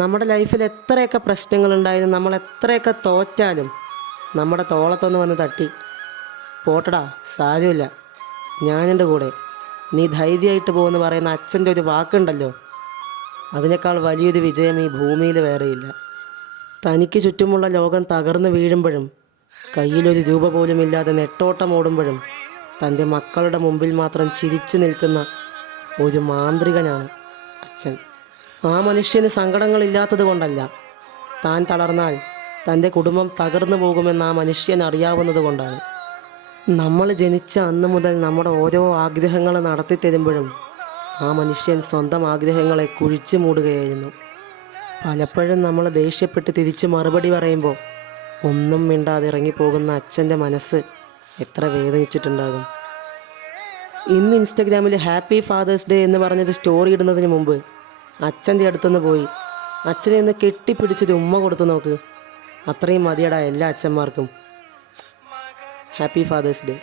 നമ്മുടെ ലൈഫിൽ എത്രയൊക്കെ പ്രശ്നങ്ങളുണ്ടായാലും നമ്മൾ എത്രയൊക്കെ തോറ്റാലും നമ്മുടെ തോളത്തൊന്ന് വന്ന് തട്ടി പോട്ടടാ, സാരമില്ല, ഞാനെൻ്റെ കൂടെ, നീ ധൈര്യമായിട്ട് പോകുമെന്ന് പറയുന്ന അച്ഛൻ്റെ ഒരു വാക്കുണ്ടല്ലോ, അതിനേക്കാൾ വലിയൊരു വിജയം ഈ ഭൂമിയിൽ വേറെയില്ല. തനിക്ക് ചുറ്റുമുള്ള ലോകം തകർന്നു വീഴുമ്പോഴും കയ്യിലൊരു രൂപ പോലും ഇല്ലാതെ നെട്ടോട്ടം ഓടുമ്പോഴും തൻ്റെ മക്കളുടെ മുമ്പിൽ മാത്രം ചിരിച്ചു നിൽക്കുന്ന ഒരു മാന്ത്രികനാണ് അച്ഛൻ. ആ മനുഷ്യന് സങ്കടങ്ങളില്ലാത്തത് കൊണ്ടല്ല, താൻ തളർന്നാൽ തൻ്റെ കുടുംബം തകർന്നു പോകുമെന്ന് ആ മനുഷ്യൻ അറിയാവുന്നത് കൊണ്ടാണ്. നമ്മൾ ജനിച്ച അന്ന് മുതൽ നമ്മുടെ ഓരോ ആഗ്രഹങ്ങൾ നടത്തി തരുമ്പോഴും ആ മനുഷ്യൻ സ്വന്തം ആഗ്രഹങ്ങളെ കുഴിച്ചു മൂടുകയായിരുന്നു. പലപ്പോഴും നമ്മൾ ദേഷ്യപ്പെട്ട് തിരിച്ച് മറുപടി പറയുമ്പോൾ ഒന്നും മിണ്ടാതെ ഇറങ്ങിപ്പോകുന്ന അച്ഛൻ്റെ മനസ്സ് എത്ര വേദനിച്ചിട്ടുണ്ടാകും. ഇന്ന് ഇൻസ്റ്റഗ്രാമിൽ ഹാപ്പി ഫാദേഴ്സ് ഡേ എന്ന് പറഞ്ഞൊരു സ്റ്റോറി ഇടുന്നതിന് മുമ്പ് അച്ഛൻ്റെ അടുത്തുനിന്ന് പോയി അച്ഛനെ ഒന്ന് കെട്ടിപ്പിടിച്ചൊരു ഉമ്മ കൊടുത്തു നോക്ക്. അത്രയും മതിയടാ എല്ലാ അച്ഛന്മാർക്കും. Happy fathers day.